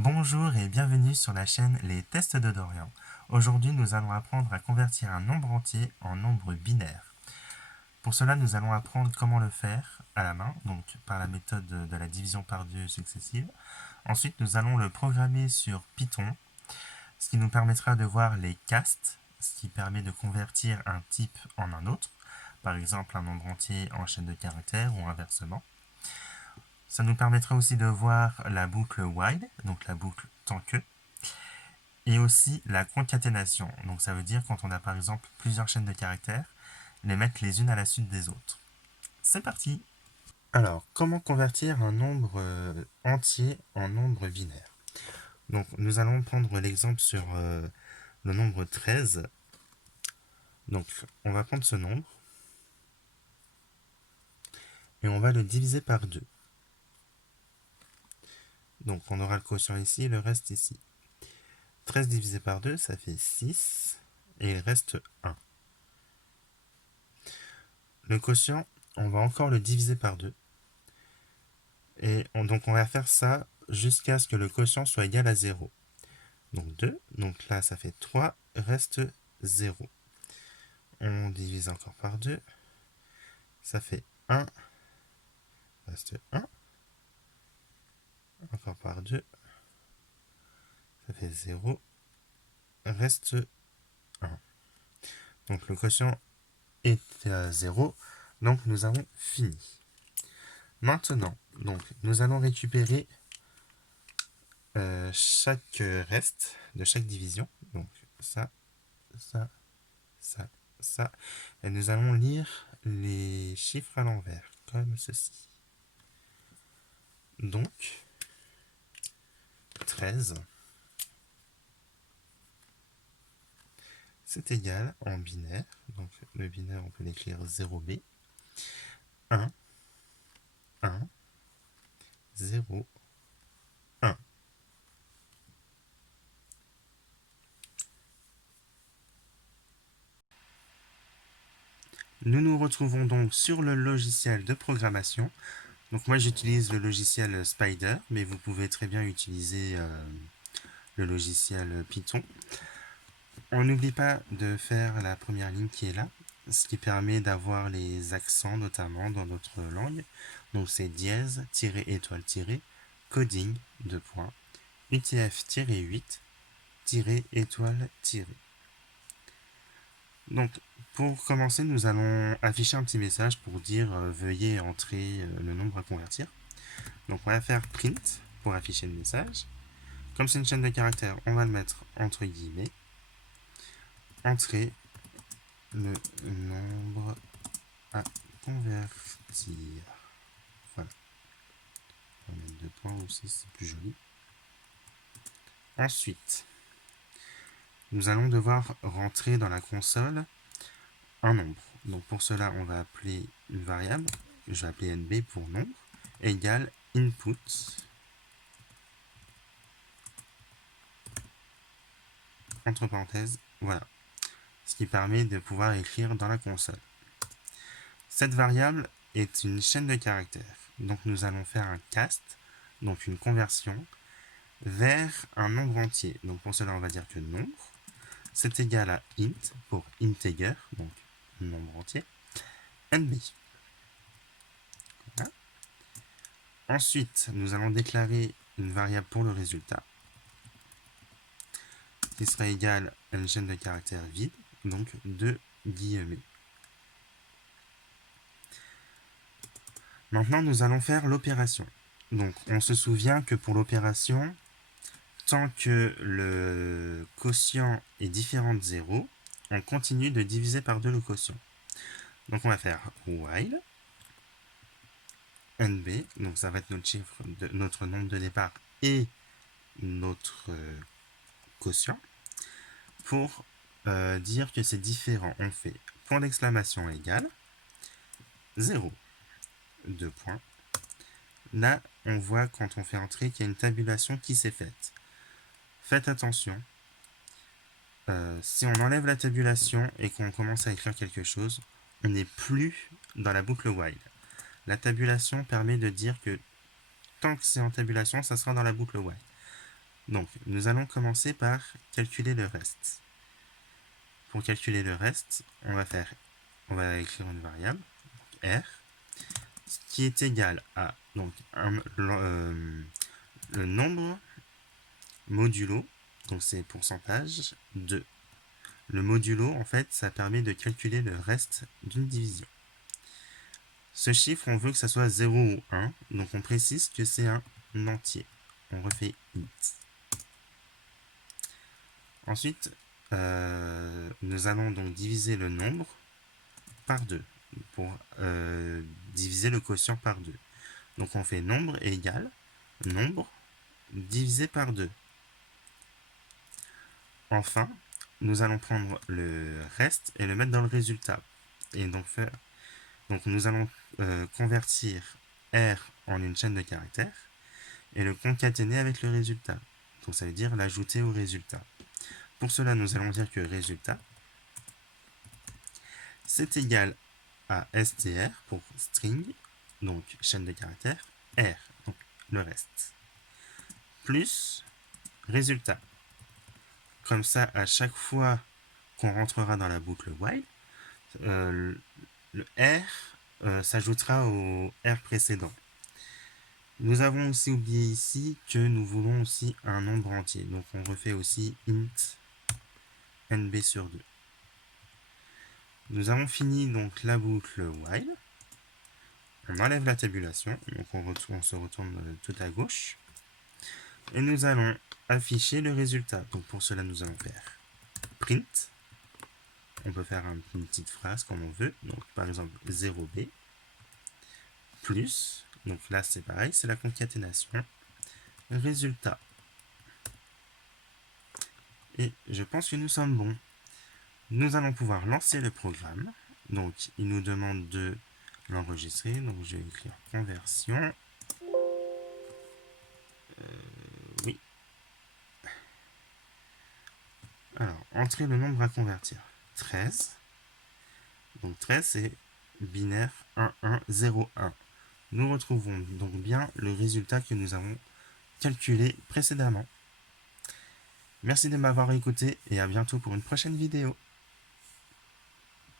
Bonjour et bienvenue sur la chaîne Les Tests de Dorian. Aujourd'hui, nous allons apprendre à convertir un nombre entier en nombre binaire. Pour cela, nous allons apprendre comment le faire à la main, donc par la méthode de la division par deux successive. Ensuite, nous allons le programmer sur Python, ce qui nous permettra de voir les castes, ce qui permet de convertir un type en un autre, par exemple un nombre entier en chaîne de caractères ou inversement. Ça nous permettra aussi de voir la boucle while, donc la boucle tant que, et aussi la concaténation. Donc ça veut dire quand on a par exemple plusieurs chaînes de caractères, les mettre les unes à la suite des autres. C'est parti. Alors, comment convertir un nombre entier en nombre binaire? Donc nous allons prendre l'exemple sur le nombre 13. Donc on va prendre ce nombre et on va le diviser par 2. Donc on aura le quotient ici et le reste ici. 13 divisé par 2, ça fait 6 et il reste 1. Le quotient, on va encore le diviser par 2. Et donc on va faire ça jusqu'à ce que le quotient soit égal à 0. Donc 2, donc là ça fait 3, reste 0. On divise encore par 2, ça fait 1, reste 1. Encore par 2, ça fait 0, reste 1. Donc le quotient est à 0, donc nous avons fini. Maintenant, donc, nous allons récupérer chaque reste de chaque division. Donc ça, ça, ça, ça. Et nous allons lire les chiffres à l'envers, comme ceci. Donc, 13, c'est égal en binaire. Donc le binaire, on peut l'écrire 0b. 1, 1, 0, 1. Nous nous retrouvons donc sur le logiciel de programmation. Donc moi j'utilise le logiciel Spider, mais vous pouvez très bien utiliser le logiciel Python. On n'oublie pas de faire la première ligne qui est là, ce qui permet d'avoir les accents notamment dans notre langue. Donc c'est dièse, étoile, coding, UTF-8, étoile, Donc, pour commencer, nous allons afficher un petit message pour dire veuillez entrer le nombre à convertir. Donc, on va faire print pour afficher le message. Comme c'est une chaîne de caractères, on va le mettre entre guillemets. Entrer le nombre à convertir. Voilà. On va mettre 2 points aussi, c'est plus joli. Ensuite, nous allons devoir rentrer dans la console un nombre. Donc pour cela, on va appeler une variable, je vais appeler nb pour nombre, égale input, entre parenthèses, voilà. Ce qui permet de pouvoir écrire dans la console. Cette variable est une chaîne de caractères. Donc nous allons faire un cast, donc une conversion, vers un nombre entier. Donc pour cela, on va dire que nombre, c'est égal à int pour integer, donc nombre entier, nb. Voilà. Ensuite, nous allons déclarer une variable pour le résultat, qui sera égal à une chaîne de caractères vide, donc 2 guillemets. Maintenant, nous allons faire l'opération. Donc, on se souvient que pour l'opération, tant que le quotient est différent de 0, on continue de diviser par 2 le quotient. Donc, on va faire while nb, donc ça va être notre nombre de départ et notre quotient. Pour dire que c'est différent, on fait point d'exclamation égale 0. 2 points. Là, on voit quand on fait entrer qu'il y a une tabulation qui s'est faite. Faites attention. Si on enlève la tabulation et qu'on commence à écrire quelque chose, on n'est plus dans la boucle while. La tabulation permet de dire que tant que c'est en tabulation, ça sera dans la boucle while. Donc, nous allons commencer par calculer le reste. Pour calculer le reste, on va écrire une variable, R, qui est égal à donc, le nombre modulo, donc c'est pourcentage, de. Le modulo, en fait, ça permet de calculer le reste d'une division. Ce chiffre, on veut que ça soit 0 ou 1, donc on précise que c'est un entier. On refait int. Ensuite, nous allons donc diviser le nombre par 2 pour diviser le quotient par 2. Donc on fait nombre égale nombre divisé par 2. Enfin, nous allons prendre le reste et le mettre dans le résultat. Et donc nous allons convertir R en une chaîne de caractères et le concaténer avec le résultat. Donc ça veut dire l'ajouter au résultat. Pour cela, nous allons dire que résultat, c'est égal à str pour string, donc chaîne de caractères, R, donc le reste, plus résultat. Comme ça, à chaque fois qu'on rentrera dans la boucle while, le R s'ajoutera au R précédent. Nous avons aussi oublié ici que nous voulons aussi un nombre entier. Donc on refait aussi int nb sur 2. Nous avons fini donc la boucle while. On enlève la tabulation, donc on se retourne tout à gauche. Et nous allons afficher le résultat. Donc pour cela, nous allons faire print. On peut faire une petite phrase comme on veut. Donc par exemple 0b plus. Donc là c'est pareil, c'est la concaténation. Résultat. Et je pense que nous sommes bons. Nous allons pouvoir lancer le programme. Donc il nous demande de l'enregistrer. Donc je vais écrire conversion. Oui. Alors, entrer le nombre à convertir. 13. Donc 13, c'est binaire 1, 1, 0, 1. Nous retrouvons donc bien le résultat que nous avons calculé précédemment. Merci de m'avoir écouté et à bientôt pour une prochaine vidéo.